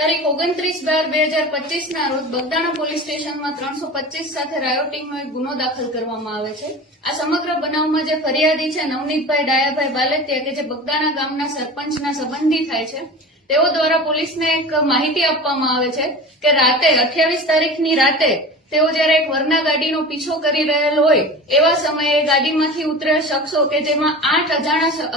તારીખ 29/12/2025 ના રોજ બગદાણા પોલીસ સ્ટેશનમાં 325 સાથે રાયોટિંગનો એક ગુનો દાખલ કરવામાં આવે છે. આ સમગ્ર બનાવમાં જે ફરિયાદી છે નવનીતભાઈ ડાયાભાઈ બાલેતિયા કે જે બગદાણા ગામના સરપંચના સંબંધી થાય છે, તેઓ દ્વારા પોલીસને એક માહિતી આપવામાં આવે છે કે રાતે 28 તારીખની રાતે તેઓ જયારે એક વરના ગાડીનો પીછો કરી રહેલ હોય એવા સમયે ગાડીમાંથી ઉતરેલ શખ્સો કે જેમાં 8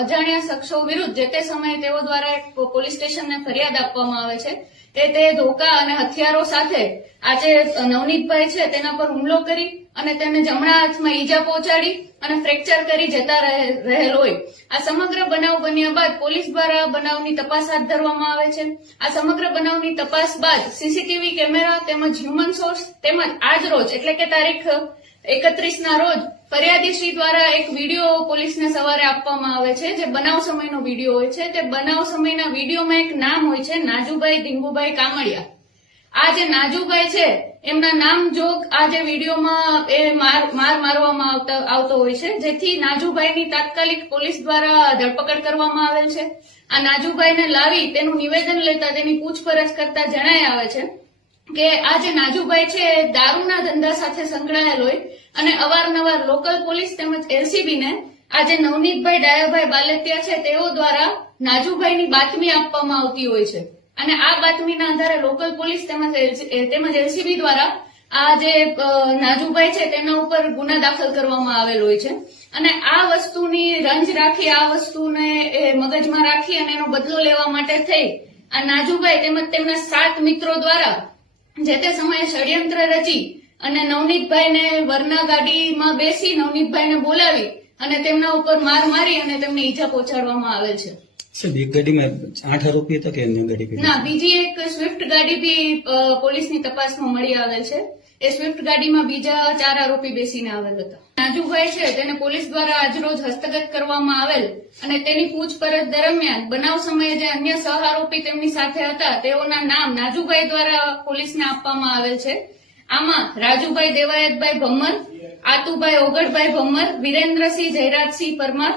અજાણ્યા શખ્સો વિરુદ્ધ જે તે સમયે તેઓ દ્વારા એક પોલીસ સ્ટેશનને ફરિયાદ આપવામાં આવે છે કે તે ધોકા અને હથિયારો સાથે આજે નવનીતભાઈ છે તેના પર હુમલો કરી અને તેને જમણા હાથમાં ઈજા પહોંચાડી અને ફ્રેક્ચર કરી જતા રહેલ હોય. આ સમગ્ર બનાવ બન્યા બાદ પોલીસ દ્વારા બનાવની તપાસ હાથ ધરવામાં આવે છે. આ સમગ્ર બનાવની તપાસ બાદ સીસીટીવી કેમેરા તેમજ હ્યુમન સોર્સ તેમજ આજ રોજ એટલે કે તારીખ 31 ના રોજ ફરિયાદીશ્રી દ્વારા એક વિડીયો પોલીસને સવારે આપવામાં આવે છે, જે બનાવ સમયનો વિડીયો હોય છે. તે બનાવ સમયના વિડીયોમાં એક નામ હોય છે નાજુભાઈ ધીંગુભાઈ કામળિયા. આ જે નાજુભાઈ છે એમના નામ જોગ આ જે વિડીયોમાં એ મારવામાં આવતો હોય છે, જેથી નાજુભાઈની તાત્કાલિક પોલીસ દ્વારા ધરપકડ કરવામાં આવેલ છે. આ નાજુભાઈને લાવી તેનું નિવેદન લેતા તેની પૂછપરછ કરતા જણાઈ આવે છે કે આ જે નાજુભાઈ છે દારૂના ધંધા સાથે સંકળાયેલ હોય અને અવારનવાર લોકલ પોલીસ તેમજ એલસીબીને આ જે નવનીતભાઈ ડાયાભાઈ બાલેતિયા છે તેઓ દ્વારા નાજુભાઈની બાતમી આપવામાં આવતી હોય છે અને આ બાતમીના આધારે લોકલ પોલીસ તેમજ એલસીબી દ્વારા આ જે નાજુભાઈ છે તેના ઉપર ગુના દાખલ કરવામાં આવેલ હોય છે. અને આ વસ્તુની રંજ રાખી આ વસ્તુને મગજમાં રાખી અને એનો બદલો લેવા માટે થઈ આ નાજુભાઈ તેમજ તેમના 7 મિત્રો દ્વારા જે તે સમયે ષડયંત્ર રચી અને નવનીતભાઈને વરના ગાડીમાં બેસી નવનીતભાઈને બોલાવી અને તેમના ઉપર માર મારી અને તેમને ઈજા પહોંચાડવામાં આવેલ છે. એક ગાડીમાં 8 આરોપી હતા કે અન્ય ગાડી? ના, બીજી એક સ્વિફ્ટ ગાડી બી પોલીસની તપાસમાં મળી આવેલ છે. એ સ્વિફ્ટ ગાડીમાં બીજા 4 આરોપી બેસીને આવેલ હતા. નાજુભાઈ છે તેને પોલીસ દ્વારા આજરોજ હસ્તગત કરવામાં આવેલ અને તેની પૂછપરછ દરમિયાન બનાવ સમયે જે અન્ય સહ આરોપી તેમની સાથે હતા તેઓના નામ નાજુભાઈ દ્વારા પોલીસને આપવામાં આવેલ છે. આમાં રાજુભાઈ દેવાયતભાઈ ભમ્મર, આતુભાઈ ઓગળભાઈ ભમ્મર, વિરેન્દ્રસિંહ જયરાજસિંહ પરમાર,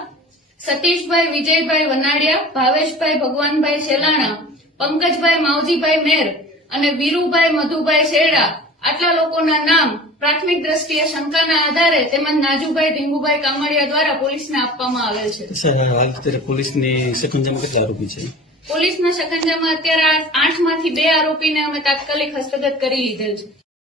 સતીશભાઈ વિજયભાઈ વનાડિયા, ભાવેશભાઈ ભગવાનભાઈ શેલાણા, પંકજભાઈ માવજીભાઈ મેર અને વીરુભાઈ મધુભાઈ શેરડા આટલા લોકોના નામ પ્રાથમિક દ્રષ્ટિએ શંકાના આધારે તેમજ નાજુભાઈ ધીંગુભાઈ કામળિયા દ્વારા પોલીસને આપવામાં આવેલ છે. સર, હાલ અત્યારે પોલીસની શકંજામાં કેટલા આરોપી છે? પોલીસના શકંજામાં અત્યારે 8 માંથી 2 આરોપીને અમે તાત્કાલિક હસ્તગત કરી લીધેલ છે.